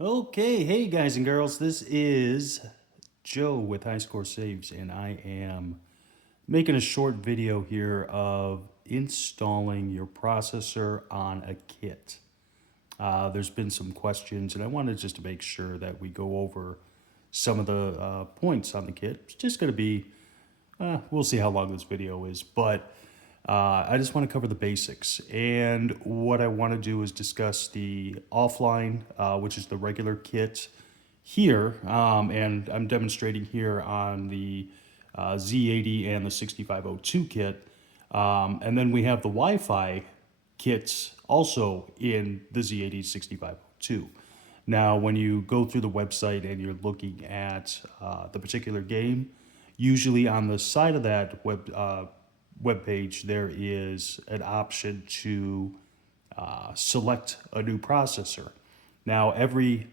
Okay, hey guys and girls, this is Joe with High Score Saves, and I am making a short video here of installing your processor on a kit. There's been some questions, and I wanted just to make sure that we go over some of the points on the kit. It's just going to be we'll see how long this video is, but I just want to cover the basics. And what I want to do is discuss the offline, which is the regular kit here. And I'm demonstrating here on the Z80 and the 6502 kit. And then we have the Wi Fi kits also in the Z80 6502. Now, when you go through the website and you're looking at the particular game, usually on the side of that web page, there is an option to select a new processor. Now, every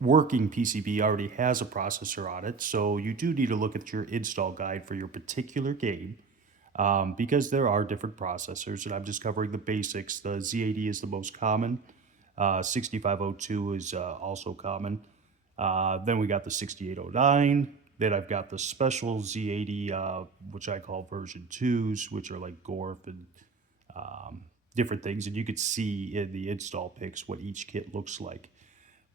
working PCB already has a processor on it, so you do need to look at your install guide for your particular game because there are different processors, and I'm just covering the basics. The Z80 is the most common. 6502 is also common. Then we got the 6809. Then I've got the special Z80, which I call version 2s, which are like Gorf and different things. And you could see in the install pics what each kit looks like.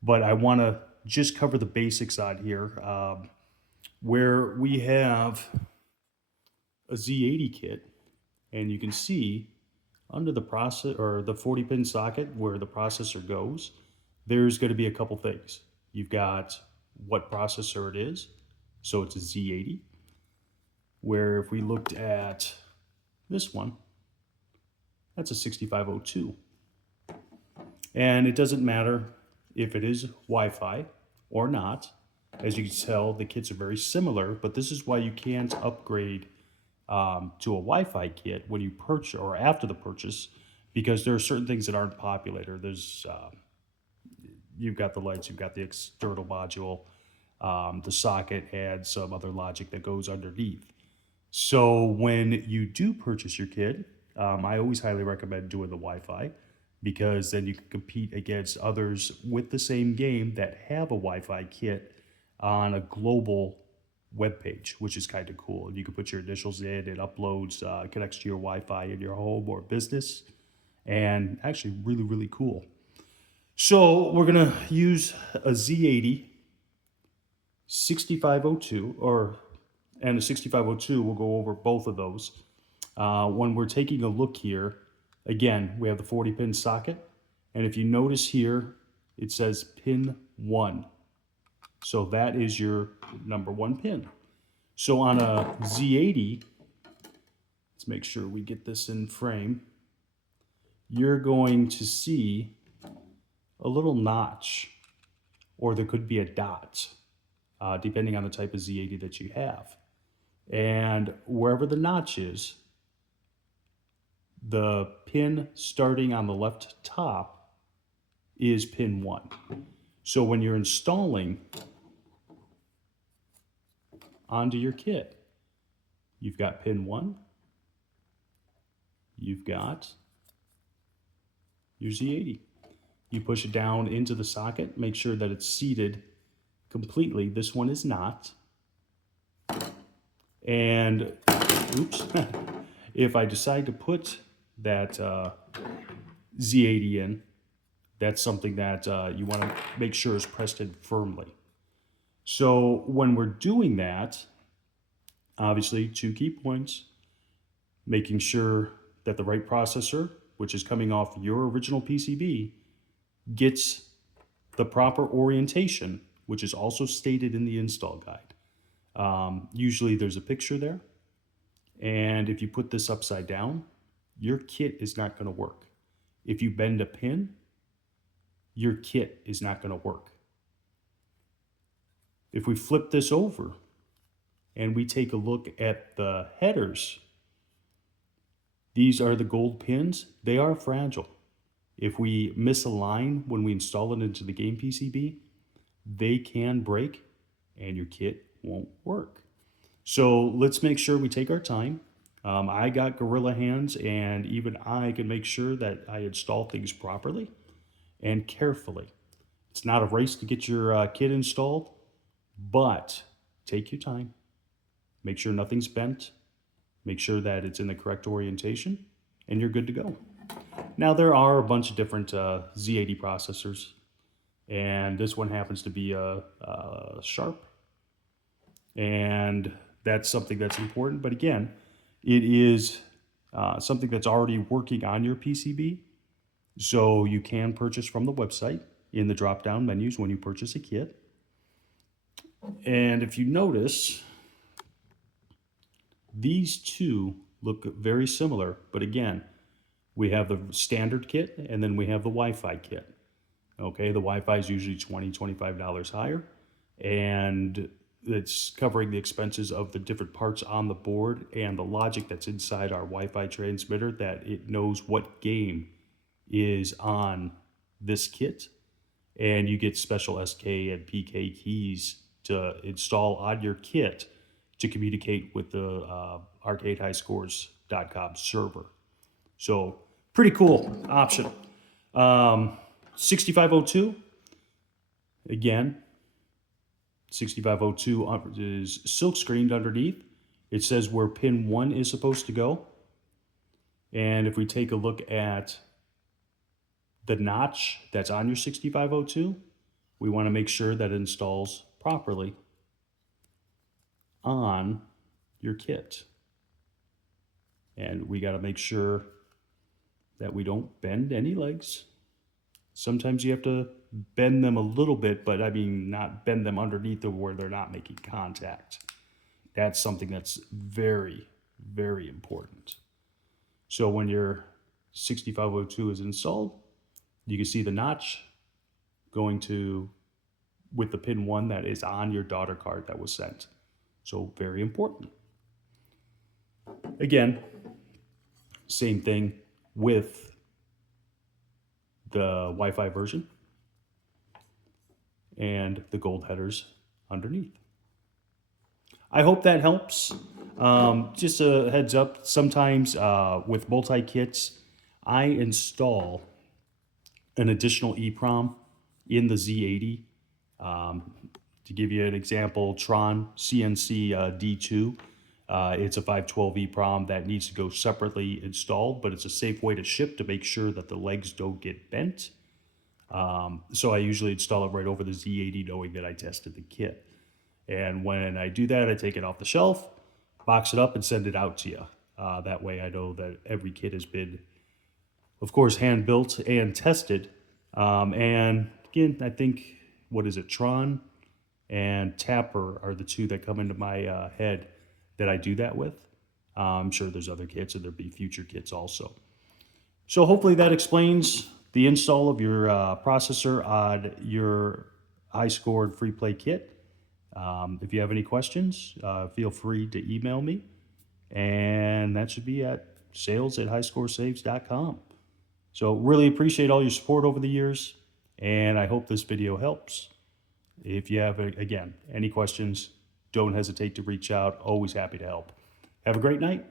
But I want to just cover the basics on here, where we have a Z80 kit, and you can see under the process or the 40 pin socket where the processor goes, there's going to be a couple things. You've got what processor it is, so it's a Z80. Where if we looked at this one, that's a 6502. And it doesn't matter if it is Wi-Fi or not. As you can tell, the kits are very similar, but this is why you can't upgrade to a Wi-Fi kit when you purchase or after the purchase, because there are certain things that aren't popular. You've got the lights, you've got the external module, the socket, and some other logic that goes underneath. So when you do purchase your kit, I always highly recommend doing the Wi-Fi because then you can compete against others with the same game that have a Wi-Fi kit on a global web page, which is kind of cool. You can put your initials in, it uploads, connects to your Wi-Fi in your home or business, and actually really, really cool. So we're gonna use a Z80 6502 and the 6502. We'll go over both of those. When we're taking a look here, again, we have the 40 pin socket. And if you notice here, it says pin 1. So that is your number 1 pin. So on a Z80, let's make sure we get this in frame, you're going to see a little notch, or there could be a dot, depending on the type of Z80 that you have. And wherever the notch is, the pin starting on the left top is pin 1. So when you're installing onto your kit, you've got pin 1, you've got your Z80. You push it down into the socket, make sure that it's seated completely. This one is not. And oops, if I decide to put that Z80 in, that's something that you want to make sure is pressed in firmly. So when we're doing that, obviously 2 key points: making sure that the right processor, which is coming off your original PCB, gets the proper orientation, which is also stated in the install guide. Usually there's a picture there, and if you put this upside down, your kit is not going to work. If you bend a pin, your kit is not going to work. If we flip this over and we take a look at the headers, these are the gold pins. They are fragile. If we misalign when we install it into the game PCB, they can break and your kit won't work. So let's make sure we take our time. I got gorilla hands, and even I can make sure that I install things properly and carefully. It's not a race to get your kit installed, but take your time. Make sure nothing's bent. Make sure that it's in the correct orientation, and you're good to go. Now, there are a bunch of different Z80 processors, and this one happens to be a Sharp, and that's something that's important. But again, it is something that's already working on your PCB, so you can purchase from the website in the drop-down menus when you purchase a kit. And if you notice, these two look very similar, but again, we have the standard kit and then we have the Wi-Fi kit. Okay, the Wi-Fi is usually $20, $25 higher, and it's covering the expenses of the different parts on the board and the logic that's inside our Wi-Fi transmitter, that it knows what game is on this kit, and you get special SK and PK keys to install on your kit to communicate with the arcadehighscores.com server. So pretty cool option. 6502, again, 6502 is silk screened underneath. It says where pin 1 is supposed to go. And if we take a look at the notch that's on your 6502, we want to make sure that it installs properly on your kit. And we got to make sure that we don't bend any legs. Sometimes you have to bend them a little bit, but I mean, not bend them underneath to where they're not making contact. That's something that's very, very important. So when your 6502 is installed, you can see the notch going to with the pin 1 that is on your daughter card that was sent. So very important. Again, same thing with the Wi-Fi version and the gold headers underneath. I hope that helps. Just a heads up, sometimes with multi-kits, I install an additional EEPROM in the Z80. To give you an example, Tron CNC D2, it's a 512 EEPROM that needs to go separately installed, but it's a safe way to ship to make sure that the legs don't get bent. So I usually install it right over the Z80 knowing that I tested the kit. And when I do that, I take it off the shelf, box it up, and send it out to you. That way I know that every kit has been, of course, hand-built and tested. And again, I think, what is it, Tron and Tapper are the two that come into my head that I do that with. I'm sure there's other kits, and there'll be future kits also. So hopefully that explains the install of your processor on your high-scored free play kit. If you have any questions, feel free to email me, and that should be at sales@highscoresaves.com. So really appreciate all your support over the years, and I hope this video helps. If you have, again, any questions, don't hesitate to reach out. Always happy to help. Have a great night.